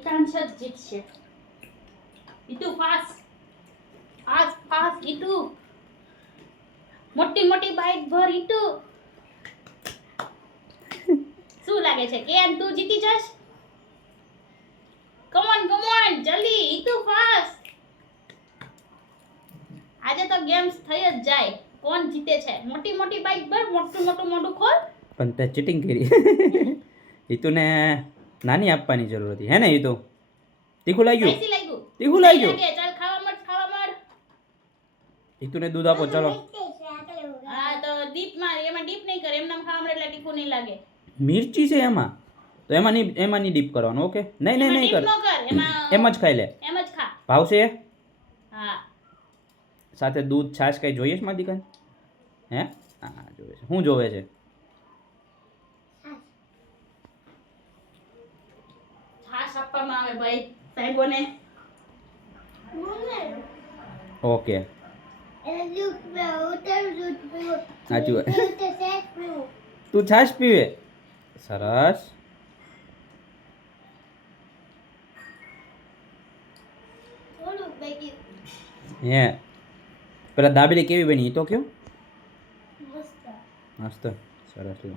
ઈતાંશ જ જીતશે. ઈતુ fast fast fast ઈતુ મોટી મોટી બાઈટ ભર ઈતુ. શું લાગે છે કે તું જીતી જશ? કમ ઓન જલ્દી ઈતુ ફાસ્ટ. આજે તો ગેમ્સ થઈ જ જાય. કોણ જીતે છે? મોટી મોટી બાઈટ ભર, મોટું મોટું મોઢું ખોલ. પણ તે ચીટિંગ કરી. ઈતુને નાની આપવાની જરૂર હતી હે ને? ઈતુ તીખું લાગ્યું? સ્પાઈસી લાગ્યું? તીખું લાગ્યું? ચાલ ખાવા મત ખાવા મત. ઈતુને દૂધ આપો ચાલો. હા તો ડીપ માં એમાં ડીપ નહીં કરે, એમનામ ખાવા મળે એટલે તીખું નહીં લાગે. મિર્ચી છે એમાં, તો એમાં નહીં ડીપ કરવાનું. ઓકે નહીં નહીં નહીં કર, એમ જ ખાઈ લે. એમ જ ખા. ભાવશે? હા. સાથે દૂધ છાશ કઈ જોઈએ છે મારી દીકરી? હે? હા જોવે છે. શું જોવે છે? છાશ આપવામાં આવે ભાઈ સાહેબોને. ઓકે સાચું વાત. તું છાશ પીવે? સરસ. હે પેલા દાબેલી કેવી બની એ તો કયો? મસ્ત સરસ. લો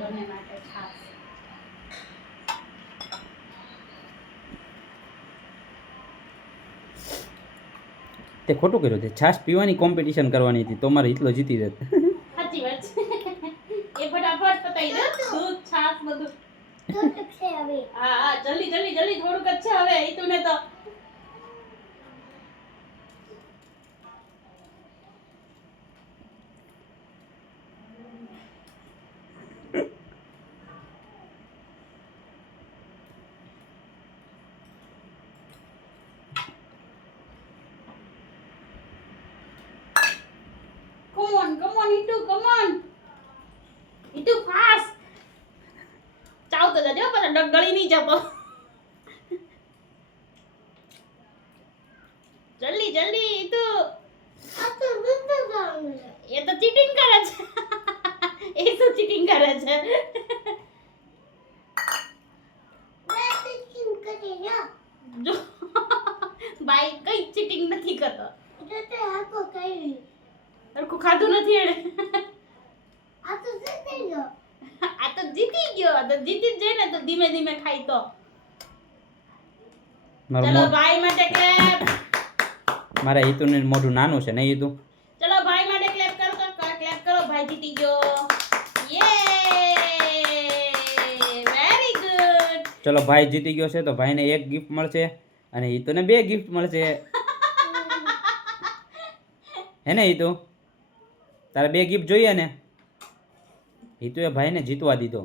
બંને માટે છાશ. તે ખોટું કર્યું છે. છાશ પીવાની કોમ્પિટિશન કરવાની હતી તો મારે એટલો જીતી જત. સાચી વાત છે. એ ફટાફટ પતાઈ દે. દૂધ છાશ બધું. હા હા જલ્દી જલ્દી જલ્દી થોડુંક જ છે હવે ઈતુને તો. Come on, Itu, come on. Itu fast. ચાવ તો જજો પણ ગળી નહીં જતો. જલ્દી જલ્દી Itu. એ તો ચીટિંગ કરે છે. એ શું ચીટિંગ કરે છે? જો બાઈ કઈ ચીટિંગ નથી કરતો. હરખું ખાધું નથી એને. આ તો જીતી ગયો. તો જીતી જ જાય ને તો ધીમે ધીમે ખાઈ તો. ચલો ભાઈ માટે ક્લેપ. મારા ઈતુને મોઢું નાનું છે નહીં ઈતુ? ચલો ભાઈ માટે ક્લેપ કરો તો ક્લેપ કરો. ભાઈ જીતી ગયો. યે વેરી ગુડ. ચલો ભાઈ જીતી ગયો છે તો ભાઈને એક ગિફ્ટ મળશે અને ઈતુને 2 ગિફ્ટ મળશે. હે ને ઈતુ? તારે 2 ગિફ્ટ જોઈએ ને? ઈતુએ ભાઈને જીતવા દીધો.